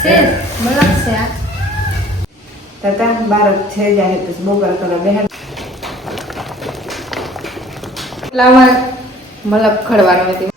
Sid, malak siya. Tata barat છે જાય તો બોગર કરે બેહન લાવા મલક ખડવાનો હતી.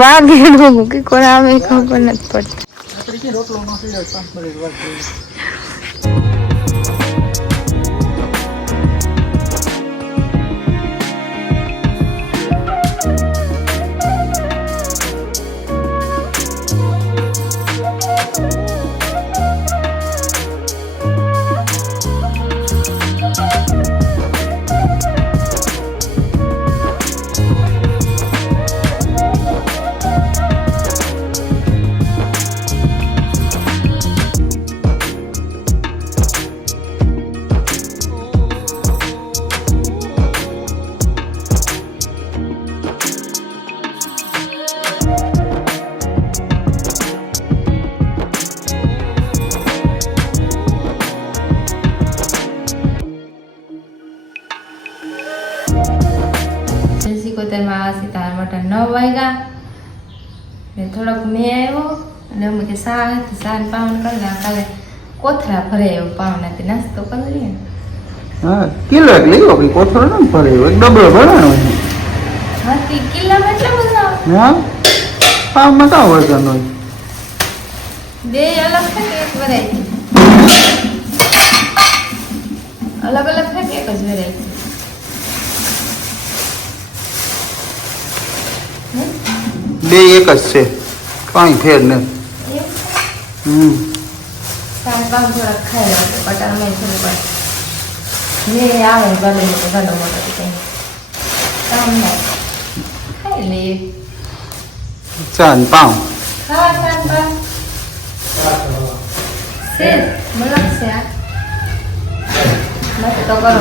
વાઘેડું કે કોણ આવે ખબર નથી પડતી. આપણે કે રોટલો નો થઈ જાય 5 મિનિટ વાત કરી. માં સીતા માટે 9 વાગ્યા ને થોડોક મેં આવ્યો અને અમે કે શાક પાવન કરી ના કાલે કોથળા ભરે એવું પાવનાથી નાસ્તો કરી લઈએ. હા કિલો એક લઈ લો કોથળો ન ભરે એક ડબલો ભરાણો છે. હાથી કિલ્લામાં એટલા બધા હા પાવમાં કાં વજન હોય બે અલગ છે કે એક વેરાયટી અલગ અલગ છે કે એક જ વેરાયટી બે એક જ છે કાંઈ ફેર નથી. શાક પાવ થોડાક ખાઈ લો પટામાં થોડું પડે મેં આવે ભલે મોટો કંઈ કામ ના ખાઈ લઈએ. ચાર પાવ હા શાક પાવ Sid, malak siya. Mati to કરો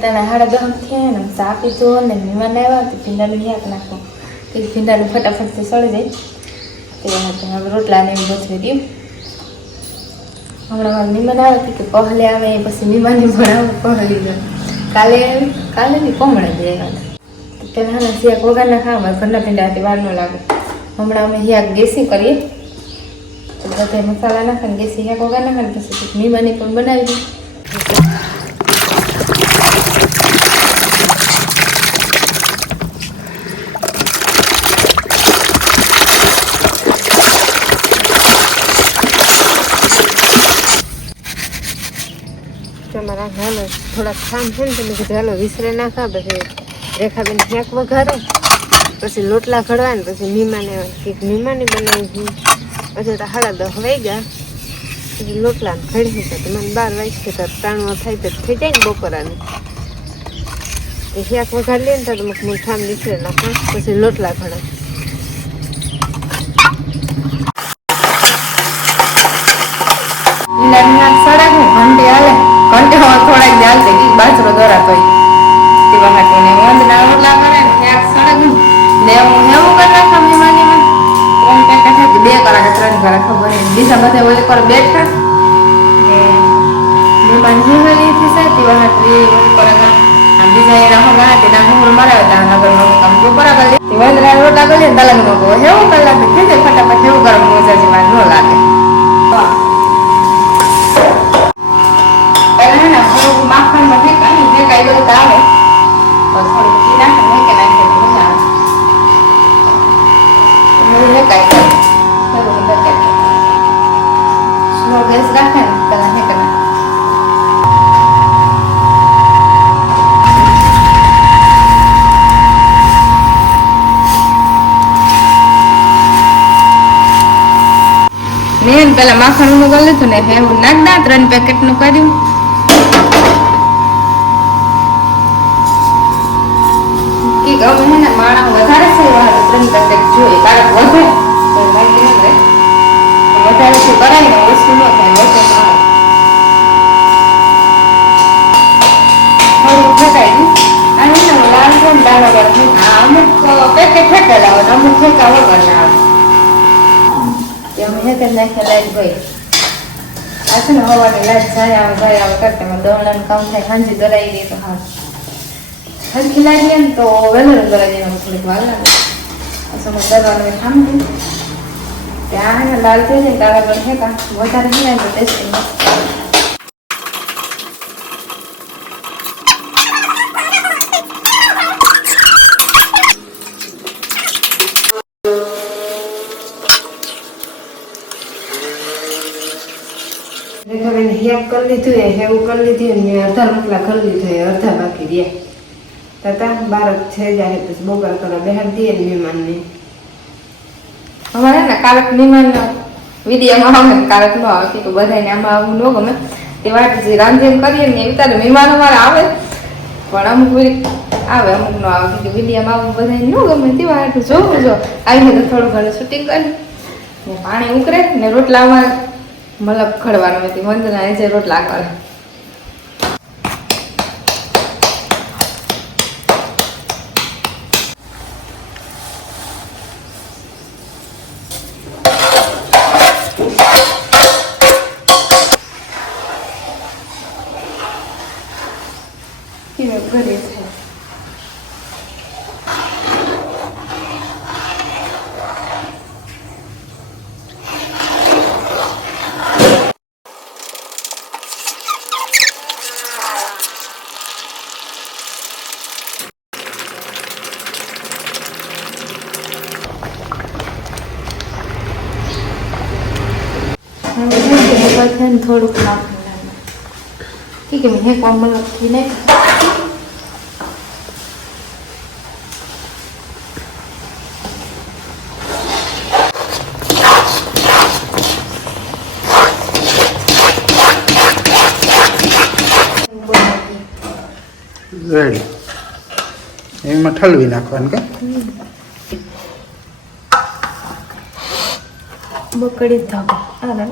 તને હાડા ગરમ થયા ને ચા પીધો ને મહેમાન આવ્યા તો ભીંડાનું યાદ નાખો એ ભીંડાનું ફટાફટથી સળી જાય તે હવે રોટલા ને એવું ગોઠવી દઉં. હમણાં મારા મહેમાન આવે કે પહેલે આવે પછી મહેમાનને ભણાવું પહેલી જાય કાલે ની કોમળે દે પેલા હા શિયાક વગારના ખાવા ઘરના ભીંડાથી વાર ન લાગે. હમણાં અમે હિયાક ગેસી કરીએ તો બધા મસાલા નાખે ને ગેસી હિયાક વગર નાખે ને પછી મીમાની પણ બનાવી દઈએ. તમારા હાલો થોડાક ખામ છે ને તમે કીધું હાલો વિસરે નાખા પછી રેખાબેન હિયાક વઘારે પછી લોટલા ઘડવા ને પછી મીમાને કંઈક મીમાની બનાવી પછી તો 10:30 વાગ્યા પછી લોટલા ઘડી તો મને 12 વાગ્યા તો તાણવા થાય તો થઈ જાય ને બપોરાને એ હિયાક વઘાર લે ને તો હું ઠામ નીકળે નાખો પછી લોટલા ઘડે. સડા છે ઘંટી હાલે ઘંટીમાં થોડાક ચાલશે કે બાજરો દોરાતો હોય તેવા હાટું ને વંદના રોટલા કરે ને ત્યાં સડક ને હું એવું કરી નાખા મહેમાનીમાં 3 કલાક 3 કલાક ખબર નહીં બીજા બધા ઓલી પર બેઠા ને મહેમાન હિંગલીથી છે તેવા હાટું એ ઓલી પર આમ બીજા એના હોગા તેના હુંગળ મરાવે ત્યાં નગરમાં કામ બપોર આગળ તે વંદના રોટલા કરી ને તલંગનો કહો એવું કલાક થઈ જાય ફટાફટ એવું ગરમ મોજા જેવા ન લાગે. માખણમાં ફેંકાય ફેંકાઈ બધું આવે થોડું ઘી નાખે નાખે મજા આવે સ્લો ગેસ રાખે ને પેલા ફેંકે નાખે. મેં પેલા માખણ નું કરી લીધું ને એવું નાખતા 3 પેકેટ નું કર્યું. અમે ને માણા વધારે છે 3 પેકેટ જોઈએ કારણ વધે તો લાગી ન રહે વધારે છે કરાય ને ઓછું ન થાય વધે થોડું ફેંકાઈ દઉં અને લાલ પણ દાણા પર અમુક પેકેટ ફેંકેલા હોય અમુક ફેંકા વગર ના આવે અમે હેતે નાખ્યા લાઈટ ગઈ આ છે ને હવાની લાઈટ જાય આવે કરતા દોણાનું કામ થાય સાંજે દરાઈ દે તો હા હજી ખીલાઈ લે ને તો વેલર કરાવી દેવાનું થોડીક વાર લાગે સમય દરવાનું સાંભળ્યું ત્યાં હે ને લાલ થઈ જાય તારા પર હેકા વધારે નહીં તો ટેસ્ટિંગ રેખાબેન હેક કરી લીધું એ હેવું કરી લીધું ને અડધા રોટલા કરી લીધું અડધા બાકી રહ્યા તતા 12 છે જાય પછી બપોર કરવા બેહાડી દઈએ ને મહેમાનને અમારે ને કાલક મહેમાન વિડીયોમાં આવે ને કાલક ન આવે કે બધાને આમાં આવું ન ગમે તે વાત જે રાંધેન કરીએ ને એવી તારે મહેમાન અમારે આવે પણ અમુક આવે અમુક ન આવે કે વિડીયોમાં આવું બધાને ન ગમે તે વાત જોવું જો આવીને તો થોડું ઘણું શૂટિંગ કરી ને પાણી ઉકળે ને રોટલા અમારે મતલબ ખડવાનું હતી વંદના એ જે રોટલા કરે ઘરે છે થોડુંક નાખી ઠીક है मैं कौन बोल रही नहीं રેડી એમાં ઠલવી નાખવાનું કે બકડી થાક આ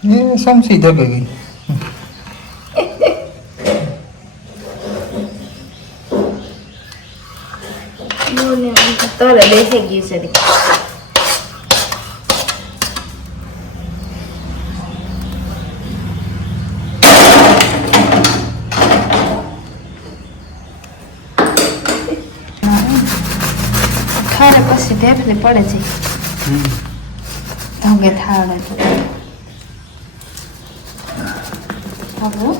એ સમસી જગે ગઈ મોને તરે બેસી ગઈ છે ખાને પછી ઢેફલી પડે છે ધોગે થાળે તો હવે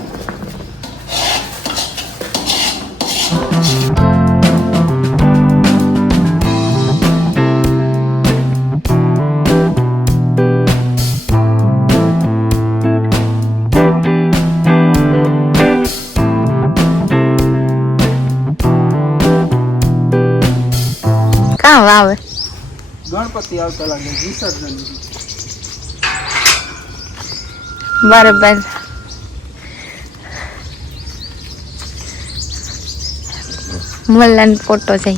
કાં આવે ગણપતિ આવતા લાગે વિસર્જન બરાબર મલ્લાન ફોટો છે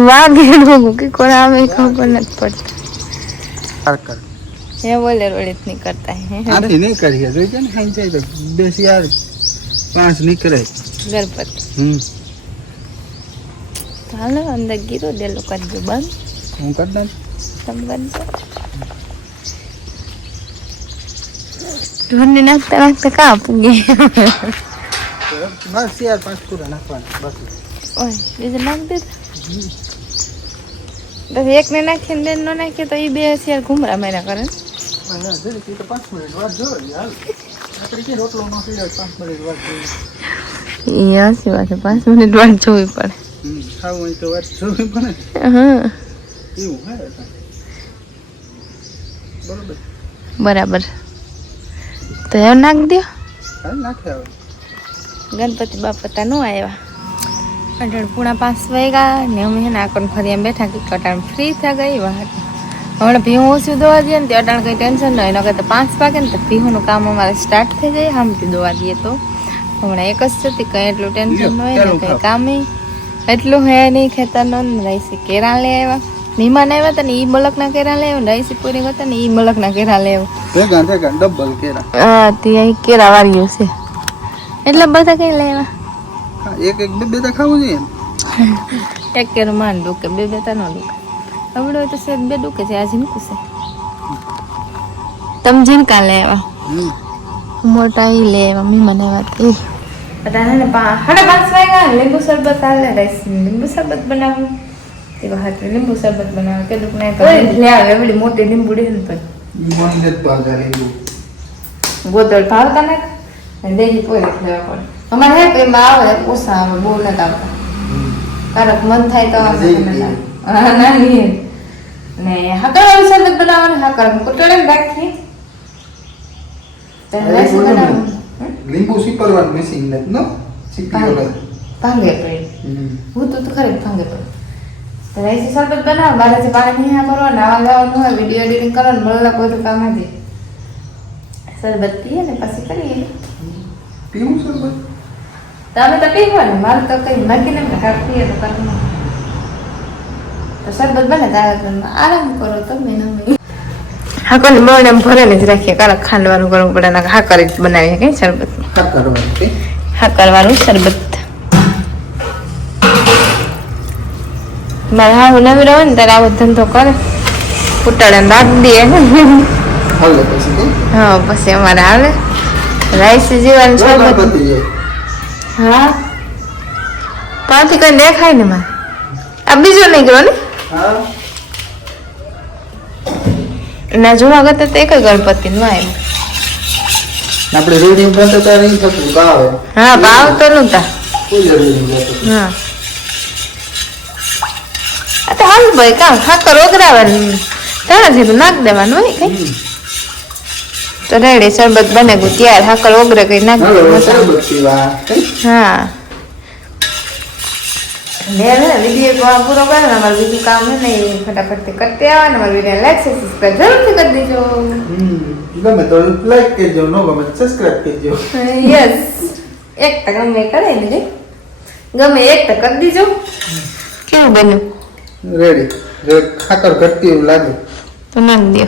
વાઘ કે કોણ આવે ખબર નથી પડતી એ બોલે રોડિત નહીં કરતા હે આથી નહીં કરીએ જોઈ છે ને હાઈ જાય તો 10 યાર 5 નીકળે ગણપતિ હાલો અંદર ગીરો દેલો કરજો બંધ હું કર દઉં તમે કરજો ઢોરને નાખતા નાખતા કાં પૂગે બસ યાર 5 પૂરા નાખવાના બસ ઓય બીજું નાખ દે બસ એકને નાખીને બેન ન નાખીએ તો એ બે શેર ઘુમરા માર્યા કરે ને હા જરી તો 5 મિનિટ વાત જો યાર આપણે કે રોટલો નો પીડે 5 મિનિટ વાત જોઈએ એ હાસી વાત છે 5 મિનિટ વાત જોવી પડે ખાવું હોય તો વાત જોવી પડે હા એવું હે બરોબર બરાબર તો હવે નાખ દો હા નાખે હવે ગણપતિ બાપા નો આવ્યા 5:30 વાગ્યા ને અમે હેને આકોન ફરી એમ બેઠા કે કટાણ ફ્રી થઈ ગઈ વાત હમણાં ભીહું ઓછું દોવા દઈએ ને તે અટાણ કંઈ ટેન્શન ન હોય એનો કંઈ તો 5 વાગે ને તો ભીહુંનું કામ અમારે સ્ટાર્ટ થઈ જાય આમથી દોવા દઈએ તો હમણાં એક જ થતી કંઈ એટલું ટેન્શન ન હોય ને કંઈ કામ એટલું હે નહીં ખેતરનું રાઈસી કેરા લઈ આવ્યા મહેમાન આવ્યા હતા ને એ મલકના કેરા લઈ આવ્યા રાઈસી પૂરી હતા ને એ મલકના કેરા લઈ આવ્યા ભેગા ડબલ કેરા હા ત્યાં કેરા વાળ્યું છે એટલે બધા કઈ લઈ આવ્યા એક એક બે તો ખાવું જોઈએ એક કેરો માન ડૂકે બે તો ન ડૂકે હમણાં હોય તો શેર બે ડૂકે છે આ ઝીણકું છે તમે ઝીણકા લઈ આવ્યા મોટા એ લઈ આવ્યા મહેમાન આવ્યા અત્યારે ને 5:30 વાગ્યા લીંબુ શરબત હાલે રાઈસ લીંબુ શરબત બનાવું તે વખત લીંબુ શરબત બનાવે કે દુખ નહીં તો લે આવે એવડી મોટી લીંબુ દે ને પણ મને જ ભાવતા લીંબુ. બોતલ ભાવતા ને દેહી પોઈ લેવા પડે અમારે હે એમાં આવે ઓછા આવે બહુ નથી આવતા કારક મન થાય તો આવે હા નાની ને હાકરવાળી શરબત બનાવવાનું હાકર કુટડે રાખી લીંબુ સીપરવાનું મિસિંગ નથી નો સીપી ઓલા. ભાંગે પડી હું તો ખરેખર ભાંગે પડી તો રાઈસ શરબત બનાવ બારેથી પાણી નહીં કરવાનું આવા જવાનું હોય વિડીયો એડિટિંગ કરવાનું મળેલા કોઈ કામ નથી શરબત પીએ ને પછી કરીએ પીવું શરબત? તમે તો પીવાનું મારે તો કઈ નાખીને કાઢ પીએ તો કરવાનું તો શરબત બને તારે આરામ કરો તમે નમી હાકોને બળને ભરે ને જ રાખીએ કારક ખાંડવાનું કરવું પડે ને હાકર જ બનાવીએ કઈ શરબત હા કરવાનું છે. હાકરવાનું શરબત મારે હાવ નવી રહે ને ત્યારે આવો ધંધો કરે કુટાડે રાખી દે હાલે પછી તો હા પછી અમારે હાલે રાઈસ જીવાનું શરબત પતી જાય. હા પાછી કઈ દેખાય ને મારે આ બીજો નહીં ગયો ને હા ના જોવા ગતા તો એક ગણપતિ નું આવ્યું આપણે રેડિયમ કરતા ત્યારે નહીં થતું ભાવે હા ભાવ તો નતા કોઈ જરૂરી નથી. હા આ તો હાલ ભાઈ કામ ખાકર ઓગરાવાનું તારાથી તો નાખ દેવાનું હોય કઈ તો રેડી શરબત બને ગયું ત્યાર હાકર ઓગરે કઈ નાખ હાલો દેવાનું. શરબત પીવા કઈ? હા વિડીયો પૂરો કર્યો ને અમારું બીજું કામ છે ને એ ફટાફટથી કરते આવો ને અમારી વિડીયો લાઈક સબસ્ક્રાઈબ જરૂરથી કરી દેજો ગમે તો લાઈક કરજો ન ગમે તો સબસ્ક્રાઇબ કરજો. યસ એક તો ગમે એ કરે ને ગમે એક તો કરી દીજો કેવું બન્યું રેડી જો ખાતર ઘટતી એવું લાગે તો નાખ દો